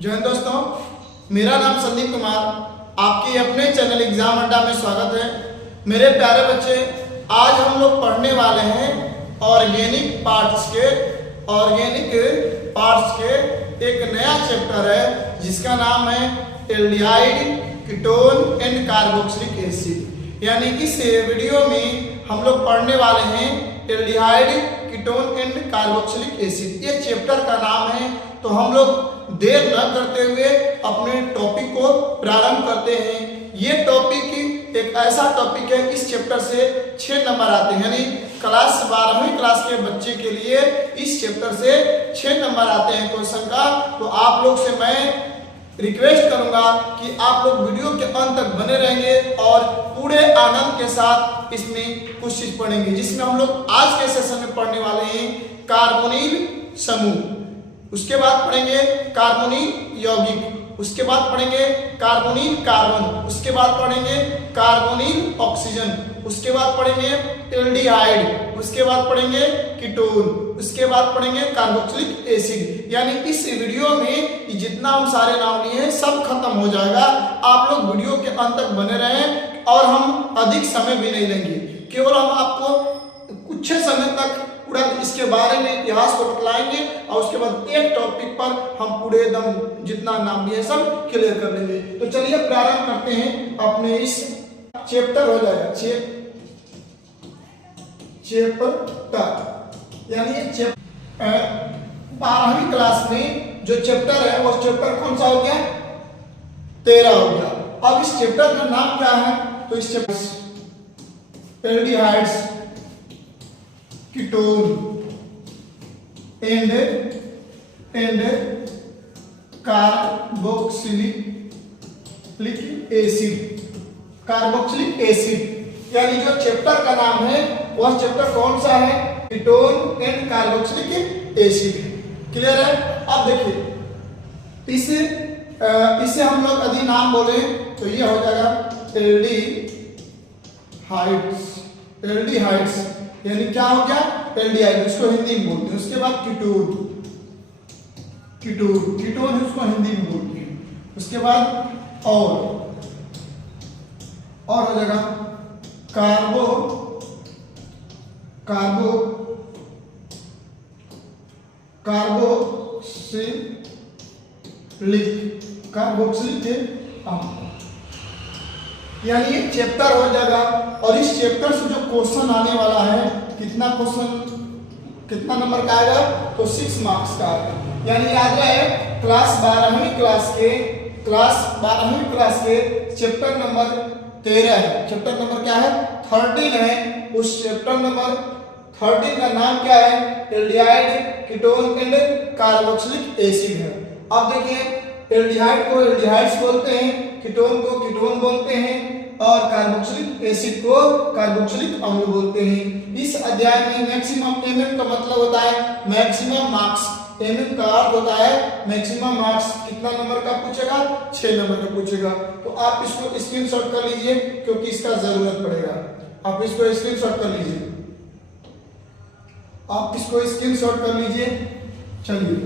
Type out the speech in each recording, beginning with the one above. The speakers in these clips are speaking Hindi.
जय हिंद दोस्तों, मेरा नाम संदीप कुमार, आपके अपने चैनल एग्जाम अड्डा में स्वागत है। मेरे प्यारे बच्चे, आज हम लोग पढ़ने वाले हैं ऑर्गेनिक पार्ट्स के एक नया चैप्टर है जिसका नाम है aldehyde, ketone and carboxylic acid. यानी इस वीडियो में हम लोग पढ़ने वाले हैं aldehyde, ketone and carboxylic acid. ये चैप्टर का नाम है, तो हम लोग देर न करते हुए अपने टॉपिक को प्रारंभ करते हैं। ये टॉपिक एक ऐसा टॉपिक है, इस चैप्टर से 6 नंबर आते हैं। यानी क्लास 12वीं क्लास के बच्चे के लिए इस चैप्टर से 6 नंबर आते हैं क्वेश्चन का। तो आप लोग से मैं रिक्वेस्ट करूंगा कि आप लोग वीडियो के अंत तक बने रहेंगे और पूरे आनंद के साथ इसमें कुछ चीज पढ़ेंगे, जिसमें हम लोग आज के सेशन में पढ़ने वाले हैं कार्बोनिल समूह, उसके बाद पढ़ेंगे कार्बोनिल यौगिक, उसके बाद पढ़ेंगे कार्बोनिल कार्बन, उसके बाद पढ़ेंगे कार्बोनिल ऑक्सीजन, उसके बाद पढ़ेंगे एल्डिहाइड, उसके बाद पढ़ेंगे कीटोन, उसके बाद पढ़ेंगे कार्बोक्सिलिक एसिड। यानी इस वीडियो में जितना हम सारे नाम लिए हैं सब खत्म हो जाएगा। आप लोग वीडियो के अंत तक बने रहें और हम अधिक समय भी नहीं लेंगे, केवल हम आपको कुछ समय तक पूरा इसके बारे में इतिहास को बतलाएंगे और उसके बाद एक टॉपिक पर हम पूरे एकदम जितना नाम लिए सब क्लियर कर लेंगे। तो चलिए प्रारंभ करते हैं अपने इस चैप्टर हो जाएगा चैप्टर, यानी 12वीं क्लास में जो चैप्टर है वो चैप्टर कौन सा हो गया? 13 हो गया। अब इस चैप्टर का नाम क्या है? तो इस chapter aldehydes, ketone and carboxylic acid, यानी जो चैप्टर का नाम है वह चैप्टर कौन सा है? Ketone and carboxylic acid. Clear है? अब देखिए इसे हम लोग यदि नाम बोले तो ये हो जाएगा एल्डिहाइड्स, यानी क्या हो गया? एल्डिहाइड, उसको हिंदी में बोलते हैं। उसके बाद कीटोन उसको हिंदी में बोलते हैं। उसके बाद और हो जाएगा कार्बोक्सिलिक यानी ये चैप्टर हो जाएगा। और इस चैप्टर से जो क्वेश्चन आने वाला है, कितना नंबर का आएगा? तो 6 मार्क्स का आएगा। यानी याद रहे क्लास 12वीं क्लास के चैप्टर नंबर 13 है। चैप्टर नंबर क्या है? 13 है। उस चैप्टर नंबर 13 का नाम क्या है? Aldehyde, ketone and carboxylic acid है। अब देखिए, एल्डिहाइड को एल्डिहाइड्स बोलते हैं, कीटोन को कीटोन बोलते हैं और कार्बोक्सिलिक एसिड को कार्बोक्सिलिक अम्ल बोलते हैं। इस अध्याय में मैक्सिमम एमएम का मतलब होता है मैक्सिमम मार्क्स। एमएम का अर्थ होता है मैक्सिमम मार्क्स। कितना नंबर का पूछेगा? 6 नंबर का पूछेगा। तो आप इसको स्क्रीनशॉट कर लीजिए क्योंकि इसका जरूरत पड़ेगा। आप इसको स्क्रीनशॉट कर लीजिए, चलिए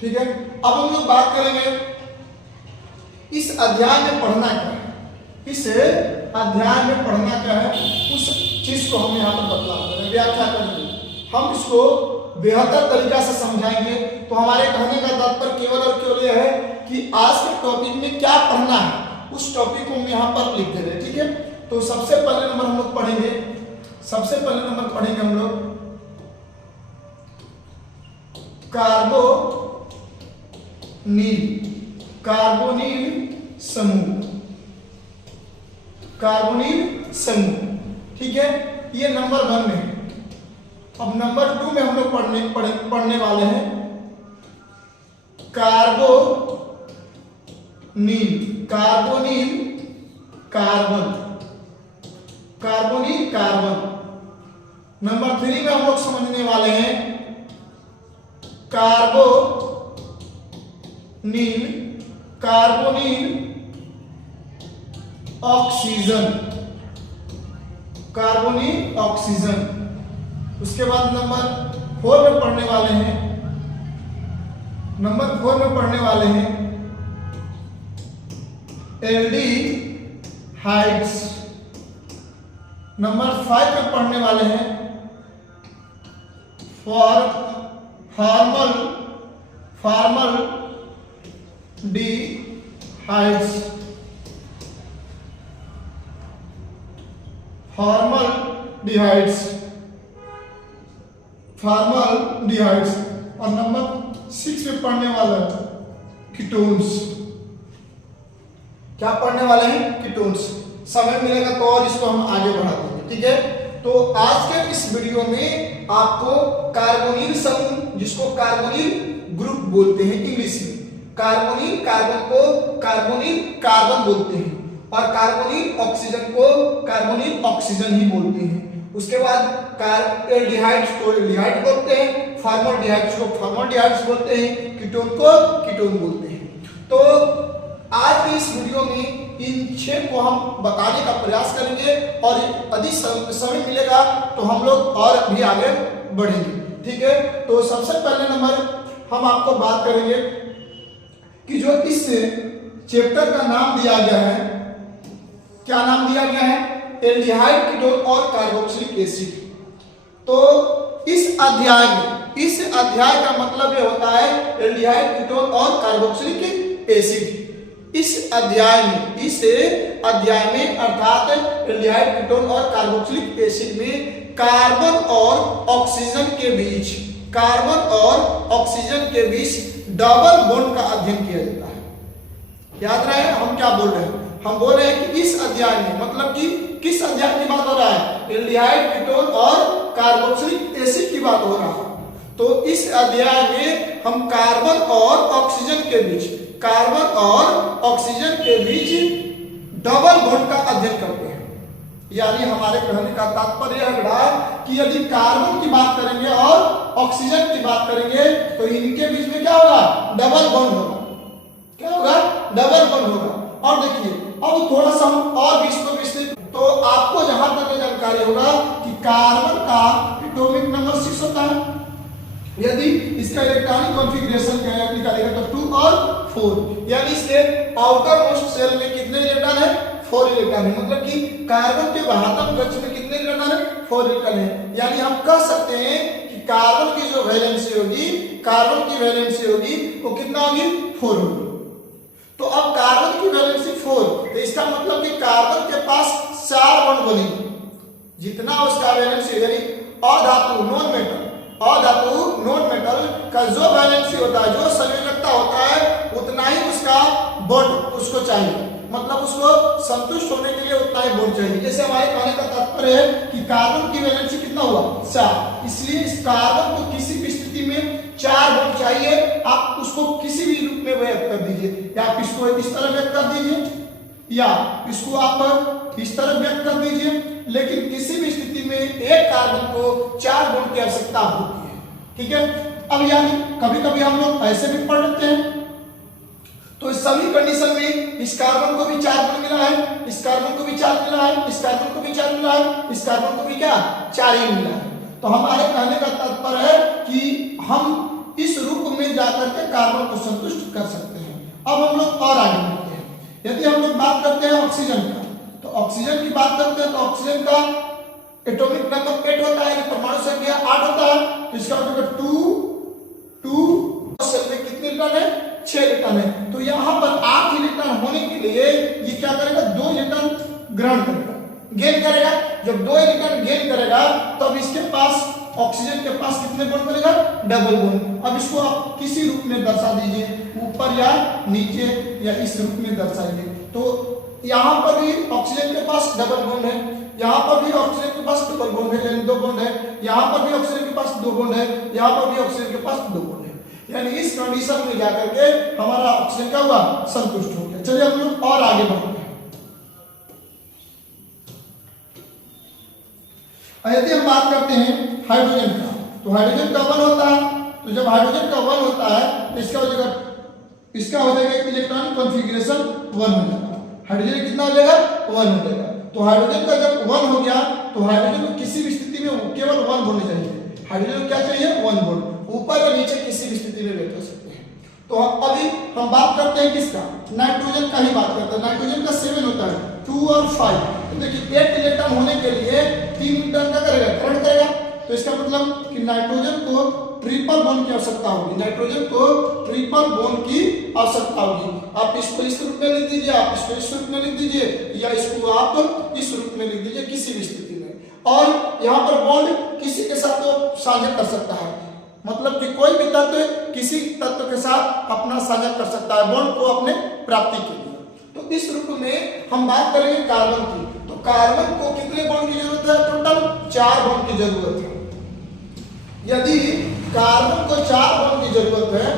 ठीक है। अब हम लोग बात करेंगे इस अध्याय में पढ़ना क्या है। इस अध्याय में पढ़ना क्या है उस चीज को हम यहाँ पर बतलाएंगे, व्याख्या करेंगे। हम इसको बेहतर तरीका से समझाएंगे। तो हमारे कहने का तात्पर्य केवल और केवल यह है कि आज के टॉपिक में क्या पढ़ना है उस टॉपिक को हम यहाँ पर लिख दे रहे। ठीक है। तो सबसे पहले नंबर हम लोग पढ़ेंगे हम लोग कार्बोनिल समूह। ठीक है, ये नंबर 1 में है। अब नंबर 2 में हम लोग पढ़ने वाले हैं कार्बोनिल कार्बन। नंबर 3 में हम लोग समझने वाले हैं कार्बोनिल ऑक्सीजन। Carbonyl oxygen. उसके बाद नंबर 4 में पढ़ने वाले हैं, नंबर 4 में पढ़ने वाले हैं एल्डिहाइड्स। नंबर 5 में पढ़ने वाले हैं फॉर्मलडिहाइड्स। फॉर्मलडिहाइड्स। और नंबर 6 में पढ़ने वाला है कीटोन्स। क्या पढ़ने वाले हैं? कीटोन्स। समय मिलेगा तो और इसको हम आगे बढ़ा देंगे, ठीक है। तो आज के इस वीडियो में आपको कार्बोनिल समूह, जिसको कार्बोनिल ग्रुप बोलते हैं इंग्लिश में, कार्बोनिल कार्बन को कार्बोनिल कार्बन बोलते हैं और कार्बोनिल ऑक्सीजन को कार्बोनिल ऑक्सीजन ही बोलते हैं। उसके बाद एल्डिहाइड्स को एल्डिहाइड बोलते हैं, फॉर्मलडिहाइड्स को फॉर्मलडिहाइड्स बोलते हैं, कीटोन को कीटोन बोलते हैं। तो आज की इस वीडियो में इन 6 को हम बताने का प्रयास करेंगे और यदि समय मिलेगा तो हम लोग और भी आगे बढ़ेंगे, ठीक है। तो सबसे पहले नंबर हम आपको बात करेंगे कि जो इस चैप्टर का नाम दिया गया है, क्या नाम दिया गया है? एल्डिहाइड, कीटोन और कार्बोक्सिलिक एसिड। तो इस अध्याय का मतलब ये होता है एल्डिहाइड, कीटोन और कार्बोक्सिलिक एसिड। इस अध्याय में अर्थात एल्डिहाइड, कीटोन और कार्बोक्सिलिक एसिड में कार्बन और ऑक्सीजन के बीच डबल बॉन्ड का अध्ययन किया जाता है। याद रहे हम क्या बोल रहे हैं? हम बोल रहे हैं कि इस अध्याय में, मतलब कि किस अध्याय की बात हो रहा है? एल्डिहाइड, कीटोन और कार्बोक्सिलिक एसिड की बात हो रहा है। तो इस अध्याय में हम कार्बन और ऑक्सीजन के बीच डबल बॉन्ड का अध्ययन करते हैं। यानी हमारे कहने का तात्पर्य यह है कि यदि कार्बन की बात करेंगे और ऑक्सीजन की बात करेंगे तो इनके बीच में क्या होगा? डबल बॉन्ड होगा। क्या होगा? डबल बॉन्ड होगा। और देखिए अब थोड़ा सा हम और इसको विस्तृत, तो आपको जहां तक जानकारी होगा कि कार्बन का एटॉमिक नंबर 6 होता है। यदि इसका इलेक्ट्रॉनिक कॉन्फ़िगरेशन निकालेगा तो 2 और 4, यानी इसके आउटर मोस्ट शेल में कितने इलेक्ट्रॉन है? 4 इलेक्ट्रॉन है। मतलब कि कार्बन के बाह्यतम कक्ष में कितने इलेक्ट्रॉन है? 4 इलेक्ट्रॉन है। यानी हम कह सकते हैं कि कार्बन की जो वैलेंसी होगी, वो कितना होगी? 4 होगी। तो अब कार्बन की वैलेंसी 4, तो इसका मतलब कि कार्बन के पास 4 बॉन्ड बनेंगे। जितना उसका वैलेंसी, यानी अधातु नॉन मेटल का जो वैलेंसी होता है, जो संयोजकता होता है, उतना ही उसका बॉन्ड उसको चाहिए। मतलब उसको संतुष्ट होने के लिए उतना ही बॉन्ड चाहिए। जैसे हमारे कहने का तात्पर्य है कि कार्बन की वैलेंसी कितना हुआ? 4। इसलिए इस कार्बन को किसी भी स्थिति में 4 बॉन्ड चाहिए। आप उसको किसी भी रूप में व्यक्त कर दीजिए, या आप इसको इस तरह व्यक्त कर दीजिए या इसको आप इस तरह व्यक्त कर दीजिए, लेकिन किसी भी स्थिति में एक कार्बन को 4 बॉन्ड की आवश्यकता होती है, ठीक है। अब यानी कभी कभी हम लोग ऐसे भी पढ़ लेते हैं, तो इस सभी कंडीशन में इस कार्बन को भी 4 बॉन्ड मिला है, इस कार्बन को भी 4 मिला है, इस कार्बन को भी 4 मिला है, इस कार्बन को भी क्या 4 ही मिला है। तो हमारे कहने का तात्पर्य है कि हम इस रूप में जाकर के कार्बन को संतुष्ट कर सकते हैं। अब हम लोग और आगे बढ़ते हैं। यदि हम लोग बात करते हैं ऑक्सीजन का, तो ऑक्सीजन की बात करते हैं तो ऑक्सीजन का एटॉमिक नंबर 8 होता है, परमाणु संख्या 8 होता है। तो इसका मतलब 2 सेल में कितने इलेक्ट्रॉन है? 6 इलेक्ट्रॉन है। तो यहाँ पर 8 इलेक्ट्रॉन होने के लिए ये क्या करेगा? 2 इलेक्ट्रॉन ग्रहण करेगा, गेन करेगा। जब 2 इलेक्ट्रॉन गेन करेगा तब इसके पास, ऑक्सीजन के पास कितने बॉन्ड बनेगा? Double bond. अब इसको आप किसी रूप में दर्शा दीजिए, ऊपर या नीचे या इस रूप में दर्शाइए। तो यहाँ पर भी ऑक्सीजन के पास डबल बॉन्ड है, यहाँ पर भी ऑक्सीजन के पास डबल बॉन्ड है, यानी 2 बॉन्ड है। यहाँ पर भी ऑक्सीजन के पास 2 बॉन्ड है, यहाँ पर भी ऑक्सीजन के पास 2 बॉन्ड है। यानी इस कंडीशन में जाकर के हमारा ऑक्सीजन क्या हुआ? संतुष्ट हो गया। चलिए हम लोग और आगे बढ़ते हैं। यदि हम बात करते हैं हाइड्रोजन का, तो हाइड्रोजन का 1 होता है। तो जब हाइड्रोजन का 1 होता है तो इसका हो जाएगा इलेक्ट्रॉनिक कॉन्फ़िगरेशन 1 हो जाएगा। हाइड्रोजन कितना हो जाएगा? 1 हो जाएगा। तो हाइड्रोजन का जब 1 हो गया तो हाइड्रोजन को किसी भी स्थिति में केवल 1 होने चाहिए। हाइड्रोजन क्या चाहिए? 1 बॉन्ड, ऊपर या नीचे किसी भी स्थिति में व्यक्त हो सकते हैं। तो अभी हम बात करते हैं किसका? नाइट्रोजन का ही बात करते हैं। नाइट्रोजन का 7 होता है, 2 और 5। तो देखिए 8 इलेक्ट्रॉन होने के लिए 3 इलेक्ट्रॉन का करेगा, करंट करेगा। तो इसका मतलब कि नाइट्रोजन को ट्रिपल बॉन्ड की आवश्यकता होगी। नाइट्रोजन को ट्रिपल बॉन्ड की आवश्यकता होगी। आप इसको इस रूप में लिख दीजिए, आप इसको इस रूप में लिख दीजिए, या इसको आप इस रूप में लिख दीजिए किसी भी स्थिति में। और यहाँ पर बॉन्ड किसी के साथ तो साझा कर सकता है, मतलब कि कोई भी तत्व किसी तत्व के साथ अपना साझा कर सकता है बॉन्ड को अपने प्राप्ति के लिए। तो इस रूप में हम बात करेंगे कार्बन की। तो कार्बन को कितने बॉन्ड की जरूरत है? टोटल 4 बॉन्ड की जरूरत है। यदि कार्बन को 4 बॉन्ड की जरूरत है,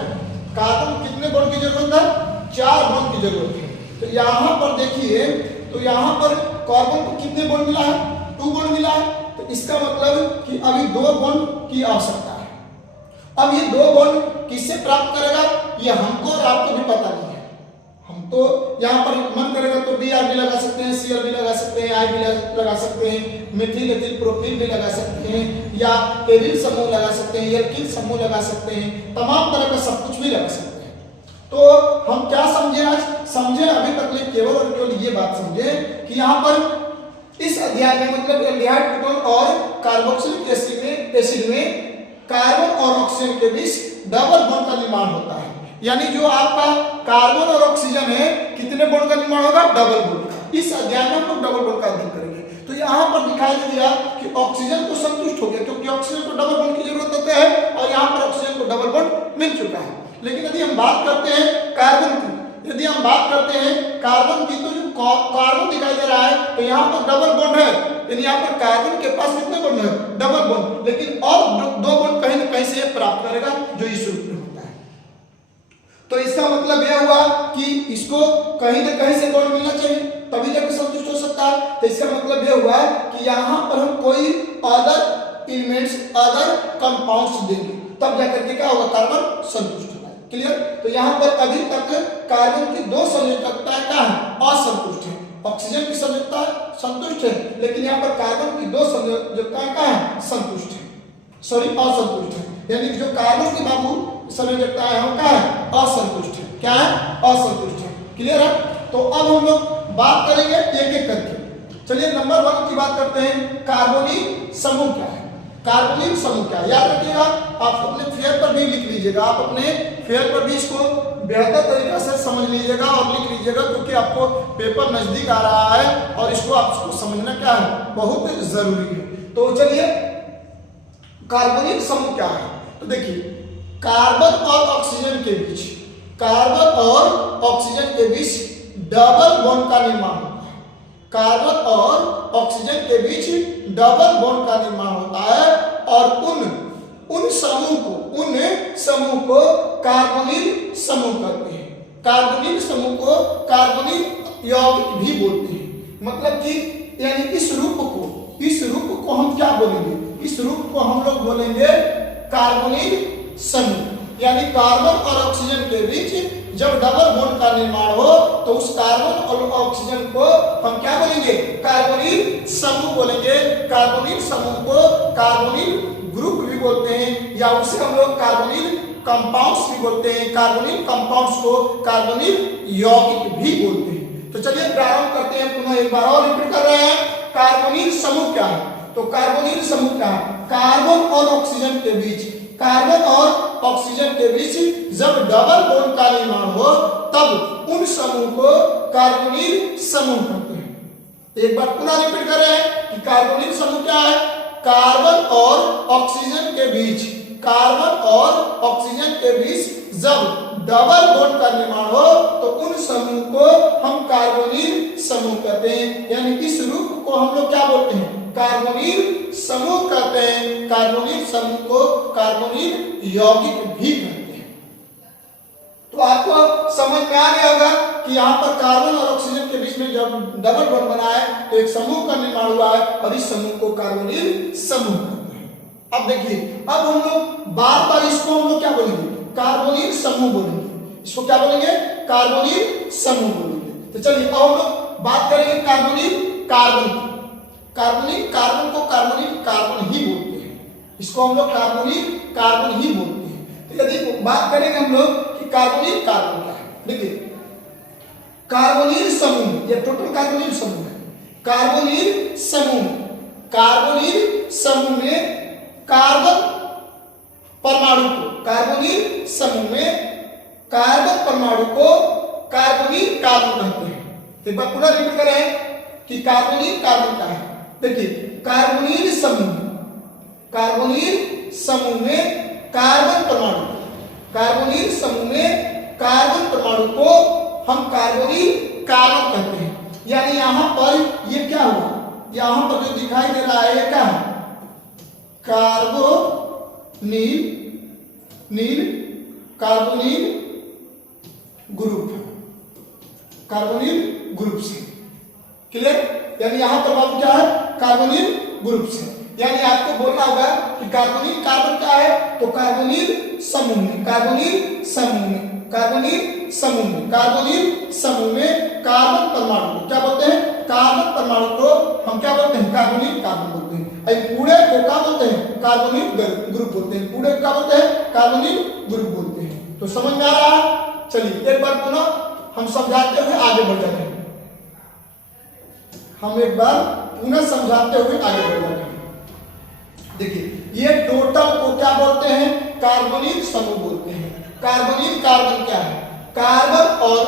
कार्बन को कितने बॉन्ड की जरूरत है? 4 बॉन्ड की जरूरत है। तो यहाँ पर देखिए, तो यहाँ पर कार्बन को कितने बॉन्ड मिला है? 2 बॉन्ड मिला है। तो इसका मतलब कि अभी 2 बॉन्ड की आवश्यकता है। अब ये 2 बॉन्ड किससे प्राप्त करेगा ये हमको और आपको भी पता नहीं है। हम तो यहाँ पर मन करेगा तो Br भी लगा सकते हैं, Cl भी लगा सकते हैं, I भी लगा सकते हैं, मेथिल एथिल प्रोपिल भी लगा सकते हैं, या एरिल समूह लगा सकते हैं, एल्किल समूह लगा सकते हैं, तमाम तरह का सब कुछ भी लगा सकते हैं। तो हम क्या समझे आज? समझे अभी तक केवल और केवल ये बात समझे कि यहाँ पर इस अध्याय में मतलब एल्डिहाइड कीटोन और कार्बोक्सिलिक एसिड में कार्बन और ऑक्सीजन के बीच डबल बॉन्ड का निर्माण होता है। यानी जो आपका कार्बन और ऑक्सीजन है, कितने बॉन्ड का निर्माण होगा? Double bond. इस अध्याय में हम लोग डबल बॉन्ड का अध्ययन करेंगे। तो यहाँ पर दिखाई दिया कि ऑक्सीजन तो संतुष्ट हो गया, क्योंकि ऑक्सीजन को डबल बॉन्ड की जरूरत होती है, और यहाँ पर ऑक्सीजन को डबल बॉन्ड मिल चुका है। लेकिन यदि हम बात करते हैं कार्बन की, यदि हम बात करते हैं कार्बन की, तो जो कार्बन दिखाई दे रहा है तो यहाँ पर डबल बॉन्ड है, यानी यहाँ पर कार्बन के पास कितने बॉन्ड है? Double bond. लेकिन और 2 बॉन्ड कहीं ना कहीं से प्राप्त करेगा, जो इस रूप में होता है। तो इसका मतलब यह हुआ कि इसको कहीं ना कहीं से बॉन्ड मिलना चाहिए, तभी जाकर संतुष्ट हो सकता है। तो इसका मतलब यह हुआ कि यहाँ पर हम कोई अदर एलिमेंट्स, अदर कंपाउंड्स देंगे, तब जाकर के क्या होगा? कार्बन संतुष्ट होगा। क्लियर? तो यहाँ पर अभी तक कार्बन की 2 संयोजकताएं क्या है? असंतुष्ट है। ऑक्सीजन की संयोजकता संतुष्ट है, लेकिन यहाँ पर कार्बन की 2 संयोजकताएं क्या है? संतुष्ट है, सॉरी असंतुष्ट है। यानी जो कार्बन की बाबू संयोजकता है वो क्या है? असंतुष्ट है। क्या है? असंतुष्ट है। क्लियर है? तो अब हम लोग बात करेंगे एक एक करके। चलिए नंबर 1 की बात करते हैं। कार्बोनिल समूह क्या है? कार्बोनिल समूह क्या है? याद रखिएगा, आप अपने फेयर पर भी लिख लीजिएगा, आप अपने फेयर पर भी इसको बेहतर तरीके से समझ लीजिएगा और लिख लीजिएगा, क्योंकि आपको पेपर नजदीक आ रहा है और इसको आपको समझना क्या है? बहुत जरूरी है। तो चलिए कार्बोनिल समूह क्या है? तो देखिए, कार्बन और ऑक्सीजन के बीच, कार्बन और ऑक्सीजन के बीच डबल बॉन्ड का निर्माण होता है। कार्बन और ऑक्सीजन के बीच डबल बॉन्ड का निर्माण होता है, और उन समूह को कार्बोनिल समूह कहते हैं। कार्बोनिल समूह को कार्बोनिल यौगिक भी बोलते हैं। मतलब कि यानी इस रूप को हम क्या बोलेंगे? इस रूप को हम लोग बोलेंगे कार्बोनिल समूह। यानी कार्बन और ऑक्सीजन के बीच जब डबल बॉन्ड का निर्माण हो तो उस कार्बन और ऑक्सीजन को हम क्या बोलेंगे? कार्बोनिल समूह बोलेंगे। कार्बोनिल समूह को कार्बोनिल ग्रुप भी बोलते हैं, या उसे हम लोग कार्बोनिल कंपाउंड्स भी बोलते हैं। कार्बोनिल कंपाउंड्स को कार्बोनिल यौगिक भी बोलते हैं। तो चलिए प्रारंभ करते हैं, पुनः एक बार और रिपीट कर रहे हैं। कार्बोनिल समूह क्या है? तो कार्बोनिल समूह क्या है? कार्बन और ऑक्सीजन के बीच, कार्बन और ऑक्सीजन के बीच जब डबल बॉन्ड का निर्माण हो तब उन समूह को कार्बोनिल समूह कहते हैं। एक बार पुनः रिपीट कर रहे हैं कि कार्बोनिल समूह क्या है? कार्बन और ऑक्सीजन के बीच, कार्बन और ऑक्सीजन के बीच जब डबल बॉन्ड का निर्माण हो तो उन समूह को हम कार्बोनिल समूह कहते हैं। यानी इस रूप को हम लोग क्या बोलते हैं? कार्बोनिल समूह कहते हैं। कार्बोनिल समूह को कार्बोनिल यौगिक भी कहते हैं। तो आपको समझ में आ गया होगा कि यहाँ पर कार्बन और ऑक्सीजन के बीच में जब डबल बॉन्ड बना है तो एक समूह का निर्माण हुआ है, और इस समूह को कार्बोनिल समूह कहते हैं। अब देखिए, अब हम लोग बार बार इसको हम लोग क्या बोलेंगे? कार्बोनिल समूह बोलेंगे। इसको क्या बोलेंगे? कार्बोनिल समूह बोलेंगे। तो चलिए अब हम लोग बात करेंगे कार्बन की। कार्बोनिल कार्बन को कार्बोनिल कार्बन ही बोलते हैं, इसको हम लोग कार्बोनिल कार्बन ही बोलते हैं। तो यदि बात करेंगे हम लोग कि कार्बोनिल कार्बन क्या है, देखिए कार्बोनिल समूह, ये टोटल कार्बोनिल समूह है। कार्बोनिल समूह, कार्बोनिल समूह में कार्बन परमाणु को, कार्बोनिल समूह में कार्बन परमाणु को कार्बोनिल कार्बन कहते हैं। तो एक बार पुनः रिपीट करें कि कार्बोनिल कार्बन क्या है। देखिए कार्बोनिल समूह, कार्बोनिल समूह में कार्बन परमाणु, कार्बोनिल समूह में कार्बन परमाणु को हम कार्बोनिल कार्बन कहते हैं। यानी यहां पर ये क्या हुआ, यहां पर जो दिखाई दे रहा है ये क्या है, कार्बोनिल नील कार्बोनिल ग्रुप, कार्बोनिल ग्रुप से, क्लियर। यानी यहां पर बात क्या है, कार्बोनिल ग्रुप से। यानी आपको बोलना होगा कि कार्बोनिल कार्बन क्या है, तो कार्बोनिल समूह में, कार्बोनिल समूह में, कार्बोनिल समूह में, कार्बोनिल समूह में कार्बन परमाणु को क्या बोलते हैं, कार्बन परमाणु को हम क्या बोलते हैं, कार्बोनिल कार्बन बोलते हैं। पूरे को क्या बोलते हैं, कार्बोनिल ग्रुप बोलते हैं। पूरे क्या बोलते हैं, कार्बोनिल ग्रुप बोलते हैं। तो समझ में आ रहा है। चलिए एक बार पुनः हम समझाते हुए आगे बढ़ जाते हैं, हम एक बार पुनः समझाते हुए आगे बढ़ जाते हैं। देखिए ये टोटल को क्या बोलते हैं, कार्बोनिल समूह बोलते हैं। कार्बोनिल कार्बन क्या है, कार्बन और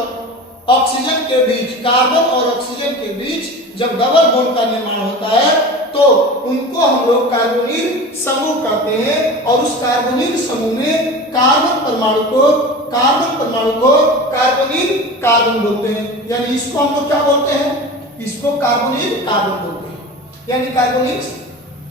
ऑक्सीजन के बीच, कार्बन और ऑक्सीजन के बीच जब डबल बॉन्ड का निर्माण होता है तो उनको हम लोग कार्बोनिल समूह कहते हैं। और उस कार्बोनिल समूह में कार्बन परमाणु को, कार्बन परमाणु को कार्बोनिल कार्बन बोलते हैं। यानी इसको हम लोग क्या बोलते हैं, इसको कार्बोनिल कार्बन बोलते हैं। यानी कार्बोनिल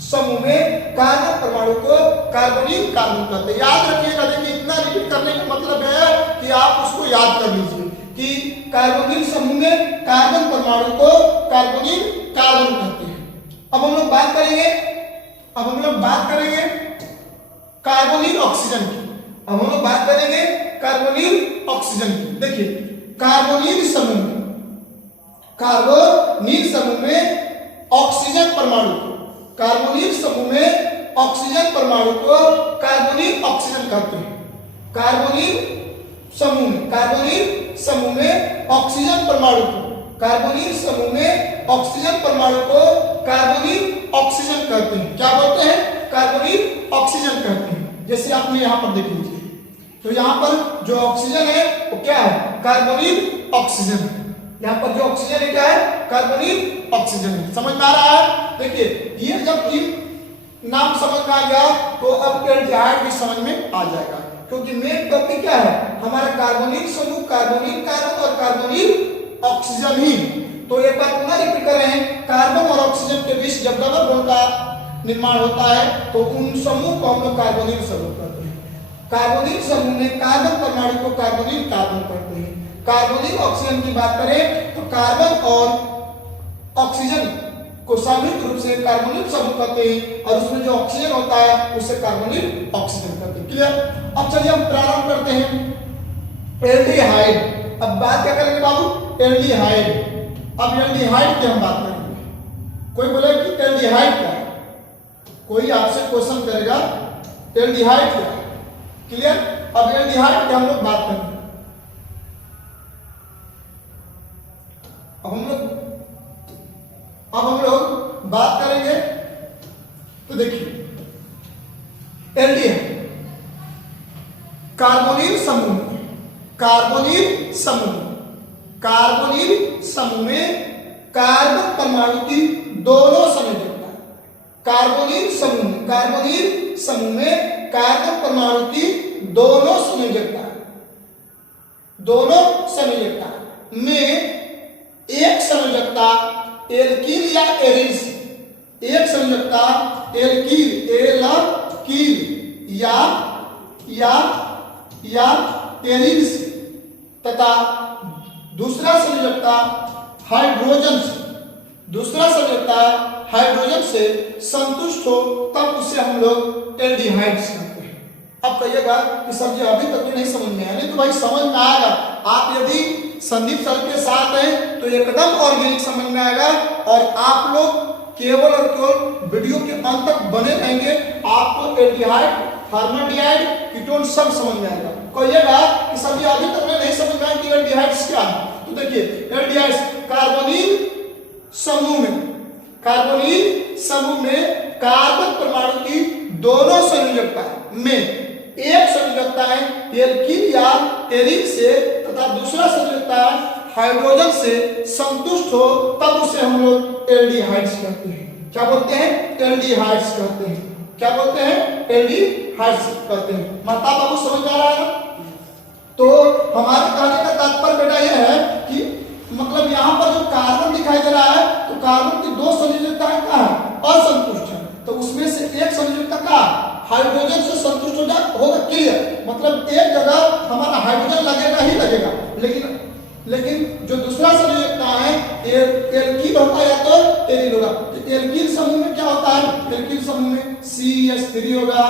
समूह में कार्बन परमाणु को कार्बोनिल कार्बन कहते हैं। याद रखिएगा, देखिए इतना रिपीट करने का मतलब है कि आप उसको याद कर लीजिए कि कार्बोनिल समूह में कार्बन परमाणु को कार्बोनिल कार्बन कहते हैं। अब हम लोग बात करेंगे, अब हम लोग बात करेंगे कार्बोनिल ऑक्सीजन की। अब हम लोग बात करेंगे कार्बोनिल ऑक्सीजन की। देखिए कार्बोनिल समूह में, कार्बोनिल समूह में ऑक्सीजन परमाणु, कार्बोनिल समूह में ऑक्सीजन परमाणु को कार्बोनिल ऑक्सीजन कहते हैं। कार्बोनिल समूह में, कार्बोनिल समूह में ऑक्सीजन परमाणु को, कार्बोनिल समूह में ऑक्सीजन परमाणु को कार्बोनिल ऑक्सीजन कहते हैं। क्या बोलते हैं, कार्बोनिल ऑक्सीजन कहते हैं। जैसे आपने यहां पर देख लीजिए, तो यहां पर जो ऑक्सीजन है वो क्या है, कार्बोनिल ऑक्सीजन है। यहां पर जो ऑक्सीजन है क्या है, कार्बोनिल ऑक्सीजन है। समझ में आ रहा है। देखिए ये जब इन नाम समझ में आ गया तो अब एल्डिहाइड भी समझ में आ जाएगा, क्योंकि मेन टॉपिक क्या है हमारा, कार्बोनिल समूह, कार्बोनिल कार्बन और कार्बोनिल ऑक्सीजन ही। तो एक बार पुनः रिपीट कर रहे हैं, कार्बन और ऑक्सीजन के बीच जब डबल बॉन्ड का निर्माण होता है तो उन समूह को हम लोग कार्बोनिल समूह कहते हैं। कार्बोनिल समूह में कार्बन परमाणु को कार्बोनिल कार्बन कहते हैं। कार्बोनिल ऑक्सीजन की बात करें तो कार्बन और ऑक्सीजन को संयुक्त रूप से कार्बोनिल समूह कहते हैं, और उसमें जो ऑक्सीजन होता है उसे कार्बोनिल ऑक्सीजन कहते हैं। क्लियर। अब चलिए हम प्रारंभ करते हैं एल्डिहाइड। अब बात क्या करेंगे बाबू, एल्डिहाइड। अब एल्डिहाइड की हम बात करेंगे। कोई बोले कि एल्डिहाइड क्या है, कोई आपसे क्वेश्चन करेगा एल्डिहाइड क्या है, क्लियर। अब एल्डिहाइड की हम लोग बात करेंगे। अब हम लोग बात करेंगे, तो देखिए एल्डिहाइड कार्बोनिल समूह, कार्बोनिल समूह, कार्बोनिल समूह में कार्बन परमाणु की दोनों संयोजकता, कार्बोनिल समूह में, कार्बोनिल समूह में कार्बन परमाणु की दोनों संयोजकता, दोनों संयोजकता में एक संयोजकता एल्कील या एरिल से, एक संयोजकता एल्कील, एल्कील या एरिल से, तथा दूसरा संयोजकता हाइड्रोजन से, दूसरा संयोजकता हाइड्रोजन से संतुष्ट हो, तब उसे हम लोग एल्डिहाइड्स कहते हैं। अब कहिएगा कि सर जी अभी तक भी नहीं समझ में आया, नहीं तो भाई समझ में आएगा। आप यदि संदीप सर के साथ हैं तो एकदम ऑर्गेनिक समझ में आएगा, और और आप लोग केवल और केवल वीडियो के अंत तक बने रहेंगे, आपको एल्डिहाइड, फॉर्मल्डिहाइड, कीटोन सब समझ में आएगा। कहिएगा कि सभी अभी तक नहीं समझ में आया कि एल्डिहाइड्स क्या है। तो देखिए एल्डिहाइड्स कार्बोनिल समूह में कार्बन परमाणु की दोनों संयोजकता में एक संयोजकता है एल्कीन या एरिन से तथा दूसरा संयोजकता हाइड्रोजन से संतुष्ट हो, तब उसे हम लोग एल्डिहाइड्स कहते हैं। क्या बोलते हैं? एल्डिहाइड्स कहते हैं। क्या बोलते हैं? एल्डिहाइड्स कहते हैं। माता बाबू समझ आ रहा है? तो हमारे कहने का तात्पर्य बेटा यह है कि मतलब यहाँ पर जो कार्बन दिखाई दे रहा है तो कार्बन की दो संयोजकताएं क्या है? असंतुष्ट है। तो उसमें से एक संयोजकता का हाइड्रोजन से संतुष्ट होगा क्लियर, मतलब एक जगह हमारा हाइड्रोजन लगेगा ही लगेगा, लेकिन जो दूसरा संयोजकता है एल्कीन होता है या तो एरिन होगा। तो एल्कीन समूह में क्या होता है? एल्कीन समूह में CH3 होगा,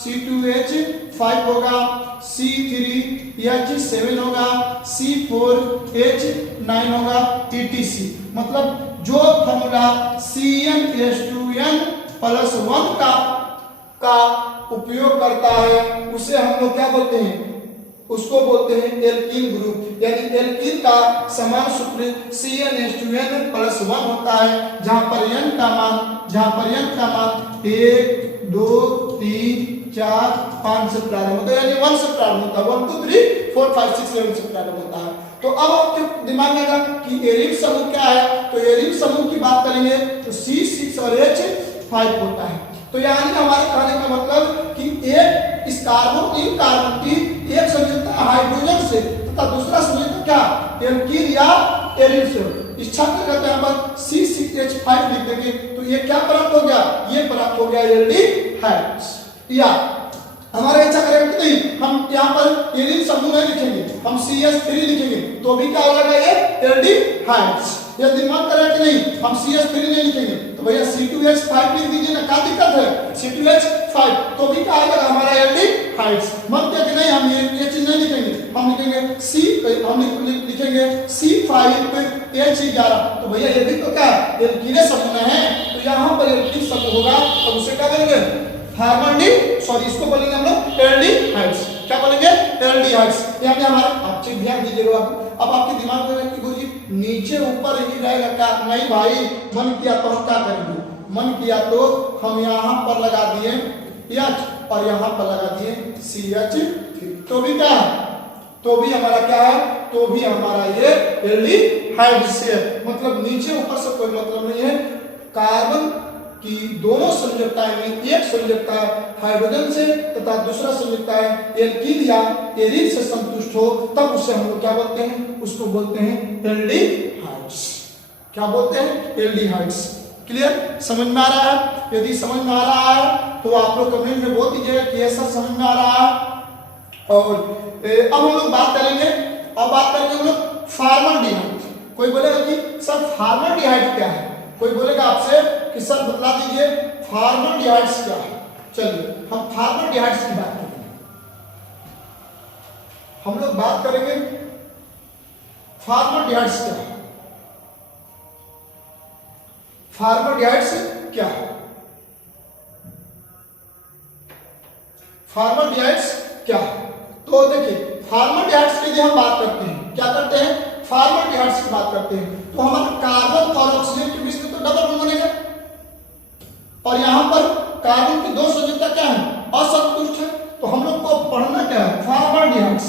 C2H5 होगा, C3H7 होगा, C4H9 होगा, etc। मतलब जो फॉर्मूला CnH2n प्लस 1 का उपयोग करता है उसे हम लोग क्या बोलते हैं? उसको बोलते हैं एल्कीन ग्रुप। यानी एल्कीन का समान सूत्र CnH2n प्लस 1 होता है, जहां पर n का मान 1 2 3 4 5 से प्रारंभ होता है, यानी 1 से प्रारंभ होता है। 1 2 3 4 5 6 7 से प्रारंभ होता है। तो अब आपके दिमाग में आएगा कि एरिन समूह क्या है। तो एरिन समूह की बात करेंगे तो C6 और H5 होता है। तो यानी हमारे कहने का मतलब कि एक इस कार्बन की एक संयोजकता हाइड्रोजन से तथा दूसरा संयोजकता क्या? एल्कीन या एरिन से। इस छात्र करते हैं पर C6H5 लिख देंगे तो ये क्या प्राप्त हो गया? ये प्राप्त हो गया एल्डिहाइड्स। या हमारा इच्छा करेगा कि नहीं हम यहाँ पर एरिन समूह नहीं लिखेंगे, हम CH3 लिखेंगे तो भी क्या हो जाएगा? ये एल्डिहाइड्स। यदि मन करें कि नहीं हम CH3 नहीं लिखेंगे तो भैया C2H5 लिख दीजिए ना, क्या दिक्कत है? C2H5 तो भी क्या आएगा हमारा एल्डिहाइड्स। मन क्या कि नहीं हम ये चीज नहीं लिखेंगे, हम लिखेंगे C5H11 तो भैया ये भी तो क्या एल्कीन समूह है। तो यहाँ पर एल्कीन समूह होगा तो उसे क्या करेंगे? इसको बोलेंगे हम लोग एल्डिहाइड्स। क्या बोलेंगे? एल्डिहाइड्स। यानी हमारे आप चीज ध्यान दीजिएगा। अब आपके दिमाग में कि गुरुजी नीचे ऊपर ही रहेगा क्या? नहीं भाई, मन किया तो हम क्या करेंगे? मन किया तो हम यहाँ पर लगा दिए H और यहाँ पर लगा दिए CH3 तो भी क्या है? तो भी हमारा क्या है? तो भी हमारा ये एल्डिहाइड्स है। मतलब नीचे ऊपर से कोई मतलब नहीं है। कार्बन कि दोनों संयोजकताएं में एक संयोजकता हाइड्रोजन से तथा दूसरा संयोजकता एल्कीन या एरिन से संतुष्ट हो, तब उसे हम लोग क्या बोलते हैं? उसको बोलते हैं एल्डिहाइड्स। क्या बोलते हैं? एल्डिहाइड्स। क्लियर? समझ में आ रहा है? यदि समझ में आ रहा है तो आप लोग कमेंट में बोल दीजिएगा कि ऐसा समझ में आ रहा है। और अब हम लोग बात करेंगे हम लोग फॉर्मल्डिहाइड। कोई बोलेगा कि सर फॉर्मल्डिहाइड क्या है? कोई बोलेगा आपसे कि सर बतला दीजिए फॉर्मल्डिहाइड्स क्या है। चलिए हम फॉर्मल्डिहाइड्स की बात करेंगे। हम लोग बात करेंगे फॉर्मल्डिहाइड्स क्या है। फॉर्मल्डिहाइड्स क्या है? फॉर्मल्डिहाइड्स क्या है? तो देखिए फॉर्मल्डिहाइड्स की हम बात करते हैं, क्या करते हैं? फॉर्मल्डिहाइड्स की बात करते हैं तो हमारा कार्बन और ऑक्सीजन के बीच में तो डबल बॉन्ड बनेगा और यहाँ पर कार्बन की दो संयोजकता क्या है? असंतुष्ट है। तो हम लोग को पढ़ना क्या है? फॉर्मल्डिहाइड्स।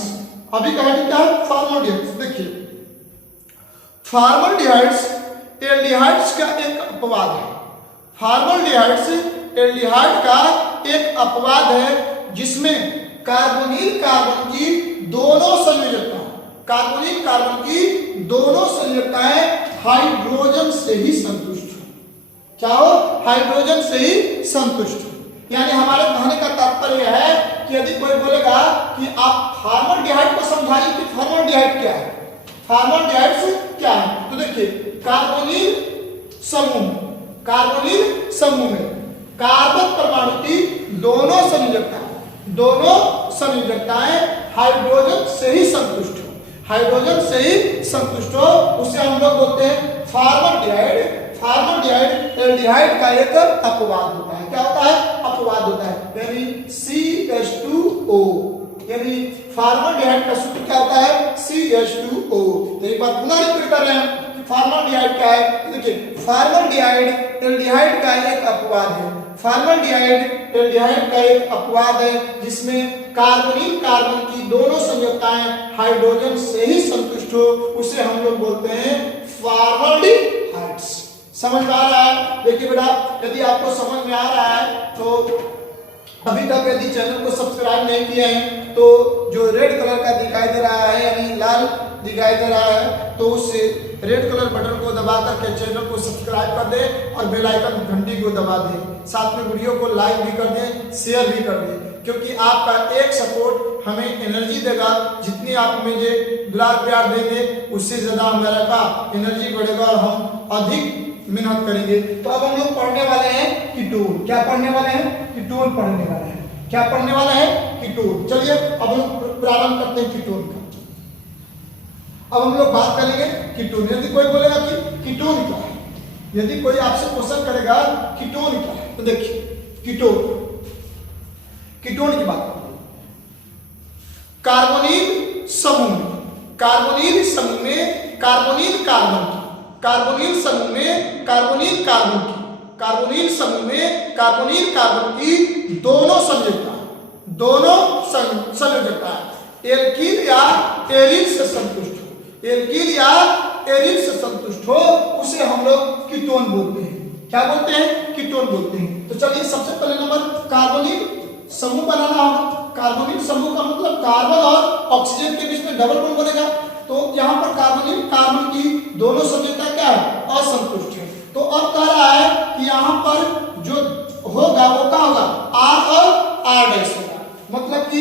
अभी कहेंगे क्या है? फॉर्मल्डिहाइड्स। देखिए फॉर्मल्डिहाइड्स एल्डिहाइड्स का एक अपवाद है। फॉर्मलडिहाइड एल्डिहाइड का एक अपवाद है जिसमें कार्बोनिल कार्बन की दोनों संयोजकताएं हाइड्रोजन से ही संतुष्ट हो। क्या हो? हाइड्रोजन से ही संतुष्ट हो। यानी हमारे कहने का तात्पर्य है कि यदि कोई बोलेगा कि आप फॉर्मलडिहाइड को समझाइए कि फॉर्मलडिहाइड क्या है, फॉर्मलडिहाइड क्या है, तो देखिए कार्बोनिल समूह में कार्बन परमाणु की दोनों संयोजकताएं हाइड्रोजन से ही संतुष्ट हो। उसे हम लोग बोलते हैं फॉर्मलडिहाइड। फॉर्मल्डिहाइड एल्डिहाइड का एक अपवाद होता है। क्या होता है? अपवाद होता है, यानी CH2O, यानी फॉर्मल्डिहाइड का सूत्र क्या होता है? CH2O। तो एक बार पुनः रिपीट कर रहे हैं कि फॉर्मल्डिहाइड क्या है। तो देखिए, फॉर्मल्डिहाइड एल्डिहाइड का एक अपवाद है। फॉर्मल्डिहाइड एल्डिहाइड का एक अपवाद है जिसमें कार्बोनिल कार्बन की दोनों संयोजकताएं हाइड्रोजन से ही संतुष्ट हो, उसे हम लोग बोलते हैं फॉर्मल्डिहाइड्स। समझ में आ रहा है? देखिए बेटा, यदि आपको समझ में आ रहा है तो अभी तक यदि चैनल को सब्सक्राइब नहीं किए हैं तो जो रेड कलर का दिखाई दे रहा है, यानी लाल दिखाई दे रहा है, तो उस रेड कलर बटन को दबा करके चैनल को सब्सक्राइब कर दे और बेल आइकन घंटी को दबा दे। साथ में वीडियो को लाइक भी कर दे, शेयर भी कर दे, क्योंकि आपका एक सपोर्ट हमें एनर्जी देगा। जितनी आप मुझे दुलार प्यार देंगे उससे ज्यादा हमारा का एनर्जी बढ़ेगा और हम अधिक मेहनत करेंगे। तो अब हम लोग पढ़ने वाले हैं कीटोन। क्या पढ़ने वाले हैं? कीटोन पढ़ने वाले हैं। क्या पढ़ने वाले हैं? कीटोन। चलिए अब हम प्रारंभ करते हैं कीटोन का। अब हम लोग बात करेंगे कीटोन। यदि कोई बोलेगा कि कीटोन क्या है, यदि कोई आपसे क्वेश्चन करेगा कीटोन क्या है, तो देखिए कीटोन की बात करें। कार्बोनिल समूह में कार्बोनिल समूह में कार्बोनिल समूह में कार्बोनिल कार्बन की दोनों संयोजकता एल्किल या एरिल से संतुष्ट हो, उसे हम लोग कीटोन बोलते हैं। क्या बोलते हैं? कीटोन बोलते हैं। तो चलिए सबसे पहले नंबर कार्बोनिल समूह बनाना होगा। कार्बोनिल समूह का मतलब कार्बन और ऑक्सीजन के बीच में डबल बॉन्ड बनेगा। तो यहाँ पर कार्बोनिल कार्बन की दोनों संयोजकता क्या है? असंतुष्ट है। तो अब कह रहा है कि यहाँ पर जो होगा वो क्या होगा? R और R डैश होगा। मतलब कि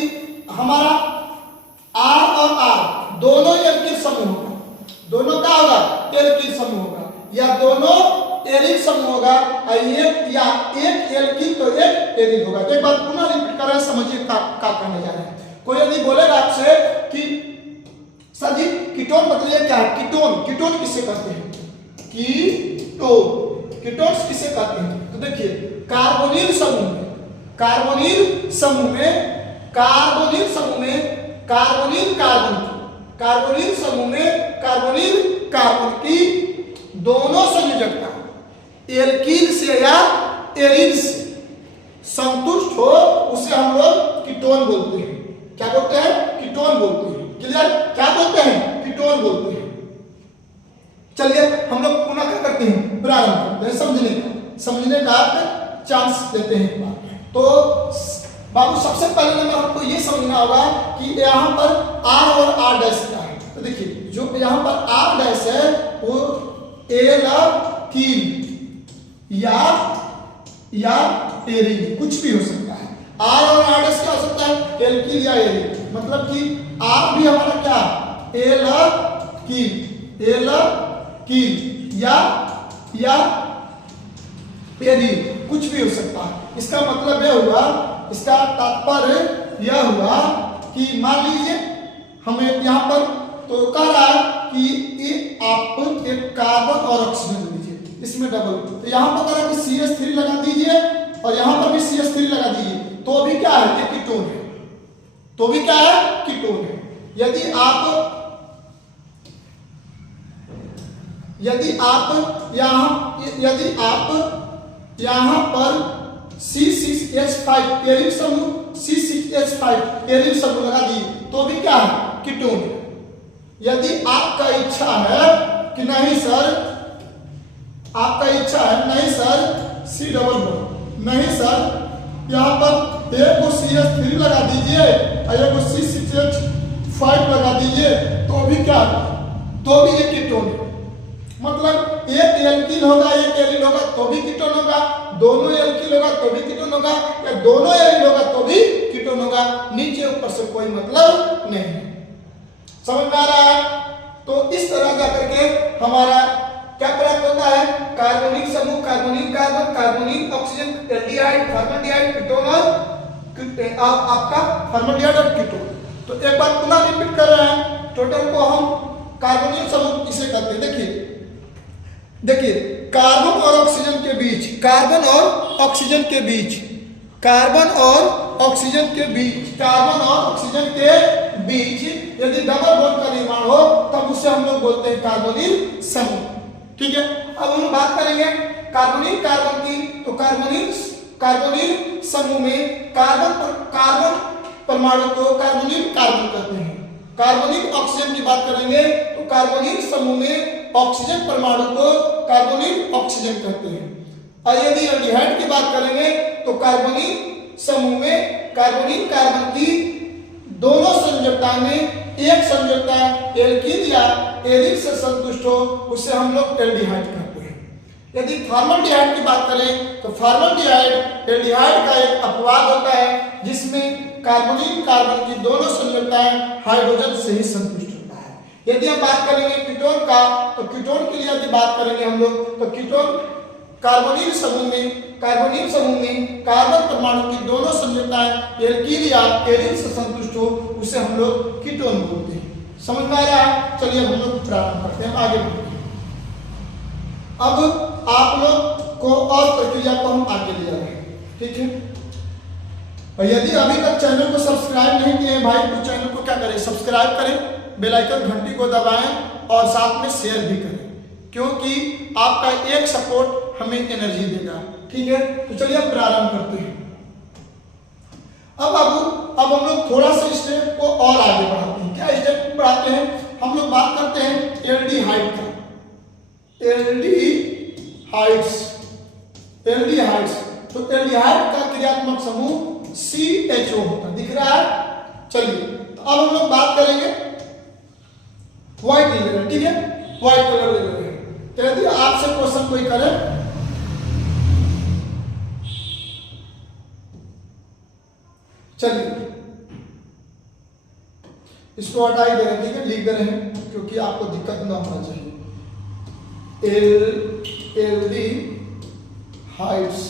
हमारा R और R दोनों एल्किल समूह होगा। दोनों क्या होगा? एल्किल समूह होगा, या दोनों एरिल समूह होगा। एक एल्किल तो एक एरिल होगा। एक बार पुनः रिपीट कर रहे हैं, समझिए क्या करने जा रहे हैं। कोई यदि बोलेगा आपसे कि सर जी कीटोन बताइए क्या है? कीटोन किसे कहते हैं? कीटोन्स किसे कहते हैं? तो देखिए, कार्बोनिल समूह में कार्बोनिल कार्बन की दोनों संयोजकता एल्किल से या एरिल से संतुष्ट हो, उसे हम लोग कीटोन बोलते हैं। क्या बोलते हैं? कीटोन बोलते हैं। क्लियर? क्या बोलते हैं? कीटोन बोलते हैं। चलिए हम लोग पुनः क्या करते हैं? प्रारंभ करते हैं, समझने का चांस देते हैं। तो बाबू सबसे पहले नंबर हमको ये समझना होगा कि यहाँ पर R और R डैश क्या है। तो देखिए, जो यहाँ पर R डैश है वो एल्किल या एरिल कुछ भी हो सकता है। R और R डैश क्या हो सकता है? एल्किल या एरिल। मतलब कि R भी हमारा क्या? एल्किल या एरिल कुछ भी हो सकता है। इसका मतलब यह हुआ, इसका तात्पर्य यह हुआ कि मान लीजिए हमें यहाँ पर तो कह रहा है कि ये आप एक कार्बन और ऑक्सीजन लीजिए, इसमें डबल। तो यहाँ पर कह रहा है कि CH3 लगा दीजिए और यहाँ पर भी CH3 लगा दीजिए, तो भी क्या है? ये कीटोन है। तो भी क्या है? कीटोन है। यदि आप यहाँ पर C6H5 एरिल समूह लगा दिए, तो भी क्या है? कीटोन है। यदि आपका इच्छा है कि नहीं सर, C डबल बॉन्ड नहीं सर, यहाँ पर एक को CH3 लगा दीजिए और एक को C6H5 लगा दीजिए, तो भी क्या? तो भी ये कीटोन है। मतलब एक एल्किल होगा एक एरिल होगा तो भी कीटोन होगा, दोनों एल्किल होगा तो भी कीटोन होगा, या दोनों एरिल होगा तो भी कीटोन होगा। नीचे ऊपर से कोई मतलब नहीं है। समझ में आ रहा है? तो इस तरह का करके हमारा क्या प्राप्त होता है? कार्बनिक समूह, carbonyl carbon, carbonyl oxygen, aldehyde, formaldehyde, ketone और आपका फॉर्मल्डिहाइड और कीटोन। तो एक बार पुनः रिपीट कर रहे हैं। टोटल को हम कार्बोनिल समूह किसे कहते हैं? देखिए कार्बन और ऑक्सीजन के बीच, कार्बन और ऑक्सीजन के बीच, कार्बन और ऑक्सीजन के बीच, कार्बन और ऑक्सीजन के बीच यदि डबल बॉन्ड का निर्माण हो तब उसे हम लोग बोलते हैं कार्बोनिल समूह। ठीक है, अब हम बात करेंगे कार्बोनिल कार्बन की। तो कार्बोनिल समूह में कार्बन परमाणु को कार्बोनिल कार्बन कहते हैं। कार्बोनिल ऑक्सीजन की बात करेंगे तो कार्बोनिल समूह में ऑक्सीजन परमाणु को कार्बोनिल ऑक्सीजन कहते हैं। और यदि एल्डिहाइड की बात करेंगे तो कार्बोनिल समूह में कार्बोनिल कार्बन की दोनों संयोजकता में एक संयोजकता एल्कीन या एरिक से संतुष्ट हो उसे हम लोग एल्डिहाइड कहते हैं। यदि फॉर्मल्डिहाइड की बात करें तो फॉर्मल्डिहाइड एल्डिहाइड का एक अपवाद होता है जिसमें कार्बोनिल कार्बन की दोनों संयोजकताएं हाइड्रोजन से ही संतुष्ट होता है। यदि हम बात करेंगे कीटोन का तो कीटोन के लिए यदि बात करेंगे हम लोग तो कीटोन कार्बोनिल समूह में कार्बन परमाणु की दोनों संयोजकताएं एल्कीन या एरिन से संतुष्ट हो उसे हम लोग कीटोन बोलते हैं। समझ में आ रहा है? चलिए हम लोग प्रारंभ करते हैं, आगे बढ़ते हैं। अब आप लोग को और प्रक्रिया को हम आगे ले जा रहे हैं। ठीक है, और यदि अभी तक चैनल को सब्सक्राइब नहीं किए हैं भाई तो चैनल को क्या करें, सब्सक्राइब करें, बेल आइकन घंटी को दबाएं और साथ में शेयर भी करें क्योंकि आपका एक सपोर्ट हमें एनर्जी देगा। ठीक है, तो चलिए अब प्रारंभ करते हैं। अब हम लोग थोड़ा सा स्टेप को और आगे बढ़ाते हैं। क्या स्टेप बढ़ाते हैं? हम लोग बात करते हैं एल्डिहाइड का। एल्डिहाइड्स तो एल्डिहाइड का क्रियात्मक समूह CHO होता है, दिख रहा है? चलिए तो अब हम लोग बात करेंगे व्हाइट ले रहे हैं। ठीक है, व्हाइट कलर ले रहे हैं। तो यदि आपसे क्वेश्चन कोई करे चलिए इसको हटा ही दे रहे हैं। ठीक है, लिख दे रहे हैं क्योंकि आपको दिक्कत ना होना चाहिए। एल्डिहाइड्स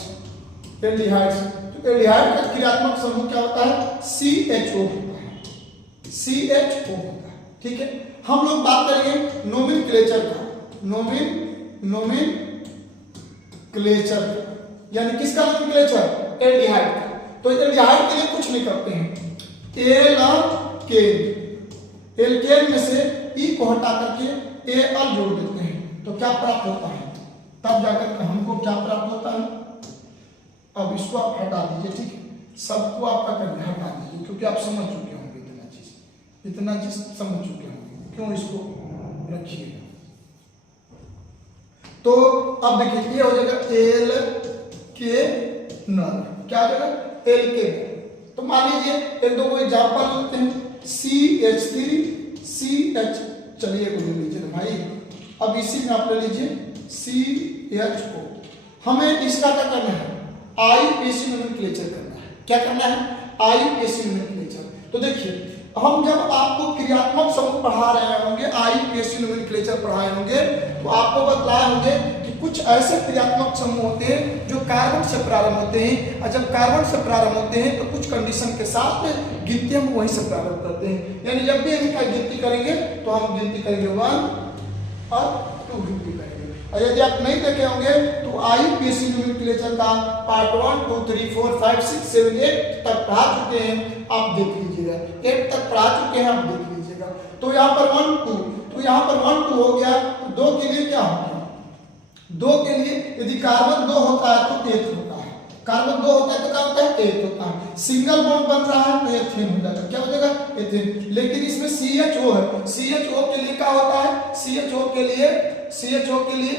तो एल्डिहाइड का क्रियात्मक समूह क्या होता है? CHO होता है, CHO होता है। ठीक है, हम लोग बात करेंगे नोमेनक्लेचर का। नोमेनक्लेचर यानी किसका नोमेनक्लेचर? एल्डिहाइड का। तो एल्डिहाइड के लिए कुछ नहीं करते हैं, एल्केन में से ई को हटा करके एल जोड़ देते हैं तो क्या प्राप्त होता है? तब जाकर हमको क्या प्राप्त होता है? अब इसको आप हटा दीजिए। ठीक है, सबको आपका करना हटा दीजिए क्योंकि आप समझ चुके होंगे इतना चीज समझ चुके होंगे। क्यों इसको रखिए? तो अब देखिए ये हो जाएगा एल के नल, क्या हो जाएगा? एल के। तो मान लीजिए एक दो कोई एग्जाम्पल लेते हैं CH3 CH, चलिए को ले लीजिए भाई। अब इसी में आप ले लीजिए CHO। हमें इसका क्या करना है? IUPAC नोमेनक्लेचर करना है। क्या करना है? IUPAC nomenclature. तो देखिए हम जब आपको क्रियात्मक समूह पढ़ा रहे होंगे, IUPAC नोमेनक्लेचर पढ़ाए होंगे तो आपको बतलाए होंगे कि कुछ ऐसे क्रियात्मक समूह होते हैं जो कार्बन से प्रारंभ होते हैं और जब कार्बन से प्रारंभ होते हैं तो कुछ कंडीशन के साथ गिनती हम वहीं से प्रारंभ करते हैं। यानी जब भी इनका गिनती करेंगे तो हम गिनती करेंगे 1 और 2 गिनती करेंगे। और यदि आप नहीं देखे होंगे तो IUPAC नोमेनक्लेचर का पार्ट 1 2 3 4 5 6 7 8 तक पढ़ा चुके हैं, आप देख लीजिएगा। 8 तक पढ़ा चुके हैं, आप देख लीजिएगा। तो यहाँ पर 1 2, तो यहाँ पर 1 2 हो गया। तो 2 के लिए क्या हो गया? 2 के लिए यदि कार्बन 2 होता है तो 8 होता है, कार्बन 2 होता है तो क्या होता है? 8 होता है। सिंगल बॉन्ड बन रहा है तो एथेन हो जाएगा। क्या हो जाएगा? एथेन। लेकिन इसमें CHO है, CHO के लिए क्या होता है? CHO के लिए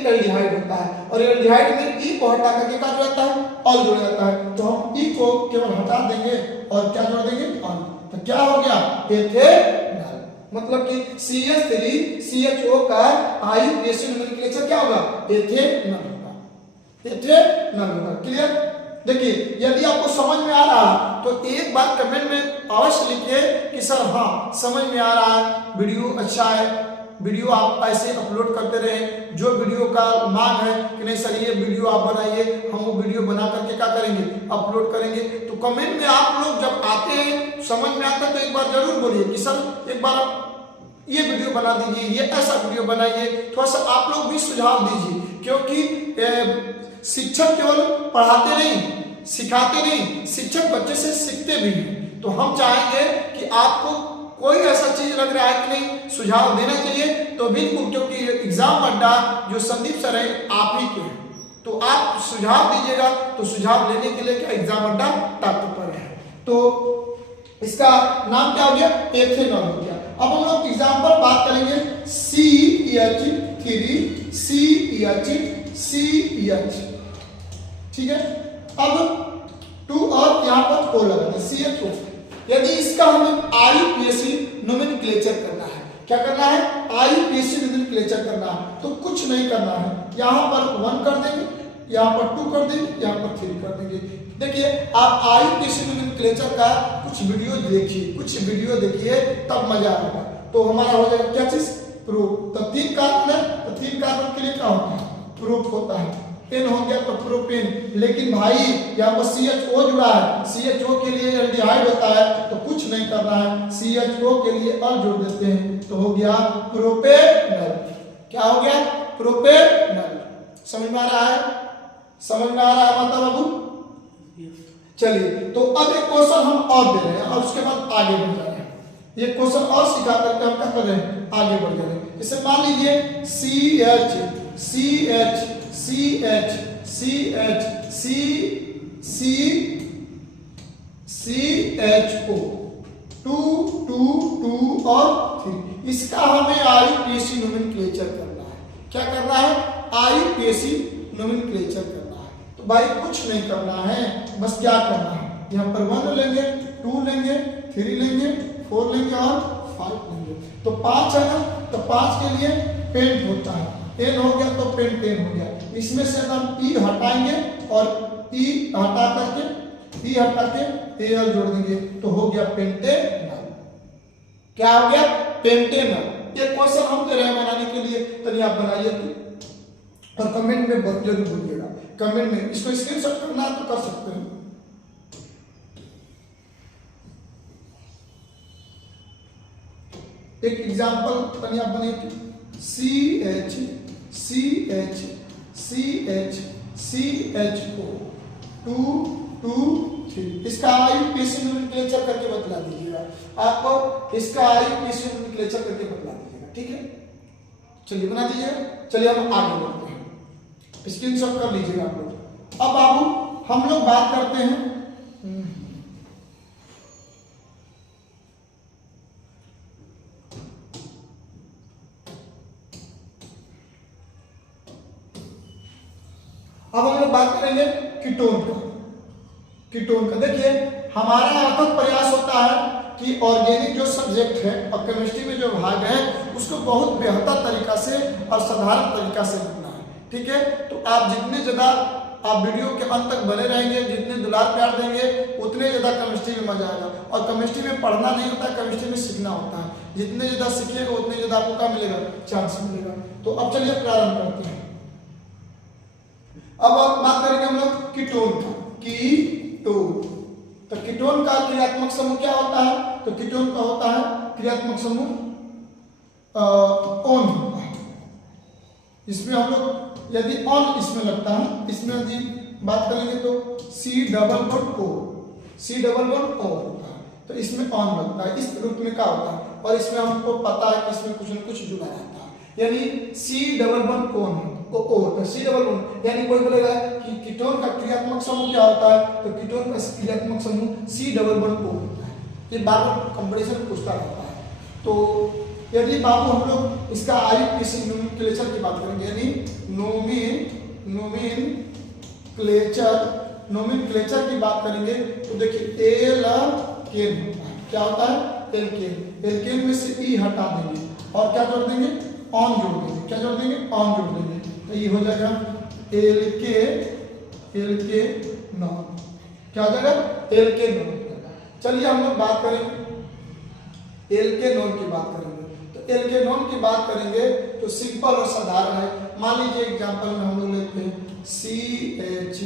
एल्डिहाइड होता है और एल्डिहाइड में ई को हटा करके क्या जोड़ जाता है? ऑल जोड़ जाता है। तो हम ई को केवल हटा देंगे और क्या जोड़ देंगे? ऑल। तो क्या हो गया? एथेनॉल। मतलब कि CH3 CHO का IUPAC नोमेनक्लेचर क्या होगा? एथेनॉल होगा, एथेनॉल होगा। क्लियर? देखिए यदि आपको समझ में आ रहा है तो एक बार कमेंट में अवश्य लिखिए कि सर हाँ समझ में आ रहा है, वीडियो अच्छा है, वीडियो आप ऐसे अपलोड करते रहें। जो वीडियो का मांग है कि नहीं सर ये वीडियो आप बनाइए, हम वो वीडियो बना करके क्या करेंगे? अपलोड करेंगे। तो कमेंट में आप लोग जब आते हैं, समझ में आता है तो एक बार जरूर बोलिए कि सर एक बार ये वीडियो बना दीजिए, ये ऐसा वीडियो बनाइए। थोड़ा सा आप लोग भी सुझाव दीजिए क्योंकि शिक्षक केवल पढ़ाते नहीं, सिखाते नहीं, शिक्षक बच्चे से सीखते भी हैं। तो हम चाहेंगे कि आपको कोई ऐसा चीज लग रहा है कि नहीं सुझाव देना चाहिए तो बिल्कुल, क्योंकि एग्जाम अड्डा जो संदीप सर है आप ही के हैं, तो आप सुझाव दीजिएगा। तो सुझाव लेने के लिए क्या एग्जाम अड्डा तत्पर है। तो इसका नाम क्या हो गया, एथेनॉल हो गया। अब हम लोग एग्जाम्पल बात करेंगे CH3CH, ठीक है। अब 2 और यहाँ पर O लगा दें, CHO। यदि इसका हमें IUPAC नोमेनक्लेचर करना है, क्या करना है, IUPAC नोमेनक्लेचर करना है, तो कुछ नहीं करना है, यहाँ पर 1 कर देंगे, यहाँ पर 2 कर देंगे, यहाँ पर 3 कर देंगे। देखिए आप IUPAC नोमेनक्लेचर का कुछ वीडियो देखिए, कुछ वीडियो देखिए तब मजा आएगा। तो हमारा हो जाएगा क्या चीज, प्रूफ। तो 3 कार्बन है, तो 3 कार्बन के लिए क्या होता है, प्रूफ होता है। पेन हो गया तो प्रोपेन, लेकिन भाई यहाँ पर CHO जुड़ा है, CHO के लिए एल्डिहाइड होता है, तो कुछ नहीं करना है, CHO के लिए अल जोड़ देते हैं, तो हो गया प्रोपेनल। क्या हो गया, प्रोपेनल। समझ में आ रहा है, समझ में आ रहा है माता बाबू। चलिए तो अब एक क्वेश्चन हम और दे रहे हैं और उसके बाद आगे बढ़ जा रहे हैं। ये क्वेश्चन और सिखा करके हम क्या कर रहे हैं, आगे बढ़ जा रहे हैं। जैसे मान लीजिए CHO 2 और 3, इसका हमें IUPAC नोमेनक्लेचर करना है। क्या करना है, IUPAC नोमेनक्लेचर करना है। तो भाई कुछ नहीं करना है, बस क्या करना है, यहाँ पर 1 लेंगे, 2 लेंगे, 3 लेंगे, 4 लेंगे और 5 लेंगे। तो 5 है ना, तो 5 के लिए पेंट होता है, पेन हो गया तो पेन हो गया। इसमें से हम E हटाएंगे और E हटा के Al जोड़ देंगे, तो हो गया पेंटेनल। क्या हो गया, पेंटेनल। ये क्वेश्चन हम दे रहे हैं बनाने के लिए, तो आप बनाइए और कमेंट में जरूर बोलिएगा, कमेंट में। इसको स्क्रीनशॉट करना है तो कर सकते हैं। एक एग्जांपल आप बनिए, CHO 2 3, इसका IUPAC नोमेनक्लेचर करके बतला दीजिएगा। आपको इसका IUPAC नोमेनक्लेचर करके बतला दीजिएगा, ठीक है। चलिए बना दीजिएगा। चलिए हम आगे बढ़ते हैं, स्क्रीनशॉट कर लीजिएगा आप लोग। अब बाबू हम लोग बात करते हैं अब हम लोग बात करेंगे कीटोन का। देखिए हमारा अथक प्रयास होता है कि ऑर्गेनिक जो सब्जेक्ट है और केमिस्ट्री में जो भाग है उसको बहुत बेहतर तरीका से और साधारण तरीका से लिखना है, ठीक है। तो आप जितने ज़्यादा आप वीडियो के अंत तक बने रहेंगे, जितने दुलार प्यार देंगे, उतने ज़्यादा केमिस्ट्री में मजा आएगा। और केमिस्ट्री में पढ़ना नहीं होता, केमिस्ट्री में सीखना होता है। जितने ज़्यादा सीखिएगा उतने ज़्यादा आपको क्या मिलेगा, चांस मिलेगा। तो अब चलिए प्रारंभ करते हैं। अब बात करेंगे हम लोग कीटोन का। तो कीटोन का क्रियात्मक समूह क्या होता है, तो कीटोन का होता है क्रियात्मक समूह ऑन होता है। इसमें हम लोग यदि ऑन इसमें लगता है, इसमें यदि बात करेंगे तो C डबल बॉन्ड O होता है, तो इसमें ऑन लगता है। इस रूप में क्या होता है, और इसमें हमको पता है कि इसमें कुछ न कुछ जुड़ा रहता है, यानी C डबल बॉन्ड O होता है। C डबल बॉन्ड यानी कोई बोलेगा कि कीटोन का क्रियात्मक समूह क्या होता है, तो कीटोन का क्रियात्मक समूह C डबल बॉन्ड O होता है। ये बार बार कंपटीशन पूछता रहता है। तो यदि बाबू हम लोग इसका IUPAC नोमेनक्लेचर की बात करेंगे, यानी नोमेनक्लेचर की बात करेंगे, तो देखिए एल्केन होता है। क्या होता है, एल्केन में से E हटा देंगे और क्या जोड़ देंगे, ऑन जोड़ देंगे। क्या जोड़ देंगे, ऑन जोड़ देंगे, तो ये हो जाएगा एल्केनॉन। क्या हो जाएगा, एल्केनॉन। चलिए हम लोग बात करेंगे एल्केनॉन की बात करेंगे। तो एल्केनॉन की बात करेंगे तो सिंपल और साधारण है। मान लीजिए एग्जांपल में हम लोग लेते हैं CH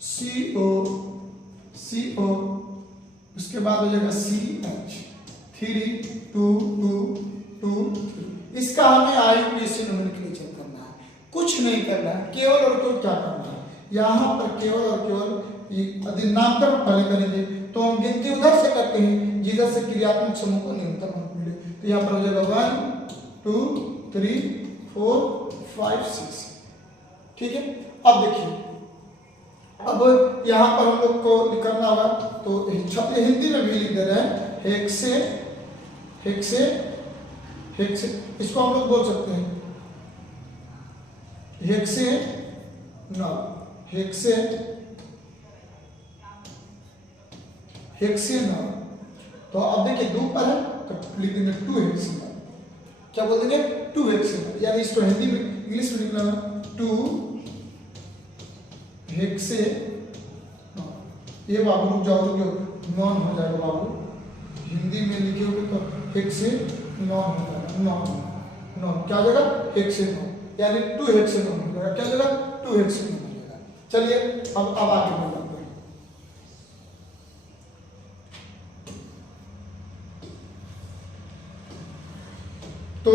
CO उसके बाद हो जाएगा CH 3 2 2 2 3। इसका हमें IUPAC नोमेनक्लेचर करना है, कुछ नहीं करना है, केवल और केवल क्या करना है, यहाँ पर केवल और केवल ये नामकरण पहले करेंगे तो हम गिनती उधर से करते हैं जिधर से क्रियात्मक समूह को न्यूनतम अंक मिले। तो यहाँ पर हो जाएगा 1 2 3 4 5 6। ठीक है, अब देखिए, अब यहाँ पर हम लोग को करना होगा तो हिंदी में भी लिख दे रहे हैं हेक्से हेक्से हेक्से, इसको हम लोग बोल सकते हैं हेक्से नौ हेक्से हेक्से नौ। तो अब देखिए 2 पर है तो लिख देंगे 2 हेक्से नौ। क्या बोल देंगे 2 हेक्से नौ, यानी इसको हिंदी में इंग्लिश में लिखना है 2 हेक्से नौ। ये बाबू रुक जाओ तो नॉन हो जाएगा बाबू, हिंदी में लिखोगे तो हेक्से नॉन हो जाएगा, नॉन नॉन क्या हो जाएगा हेक्से नौ, यानी 2 हेक्से नौ हो जाएगा। क्या हो जाएगा 2 हेक्से नौ हो जाएगा। चलिए अब आगे बढ़ते हैं। तो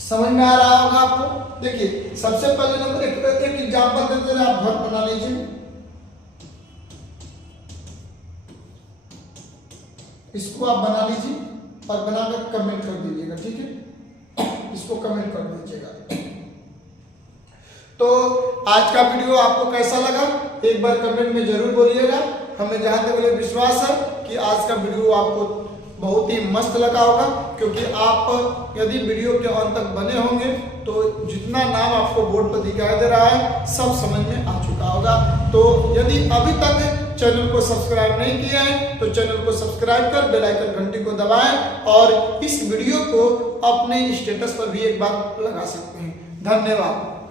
समझ में आ रहा होगा आपको। देखिए सबसे पहले नंबर एक एग्जांपल देते हैं, आप घर बना लीजिए, इसको आप बना लीजिए और बनाकर कमेंट कर दीजिएगा। ठीक है, इसको कमेंट कर दीजिएगा। तो आज का वीडियो आपको कैसा लगा एक बार कमेंट में जरूर बोलिएगा। हमें जहां तक मुझे विश्वास है कि आज का वीडियो आपको बहुत ही मस्त लगा होगा, क्योंकि आप यदि वीडियो के अंत तक बने होंगे तो जितना नाम आपको बोर्ड पर दिखाई दे रहा है सब समझ में आ चुका होगा। तो यदि अभी तक चैनल को सब्सक्राइब नहीं किया है तो चैनल को सब्सक्राइब कर बेल आइकन घंटी को दबाएं और इस वीडियो को अपने स्टेटस पर भी एक बार लगा सकते हैं। धन्यवाद।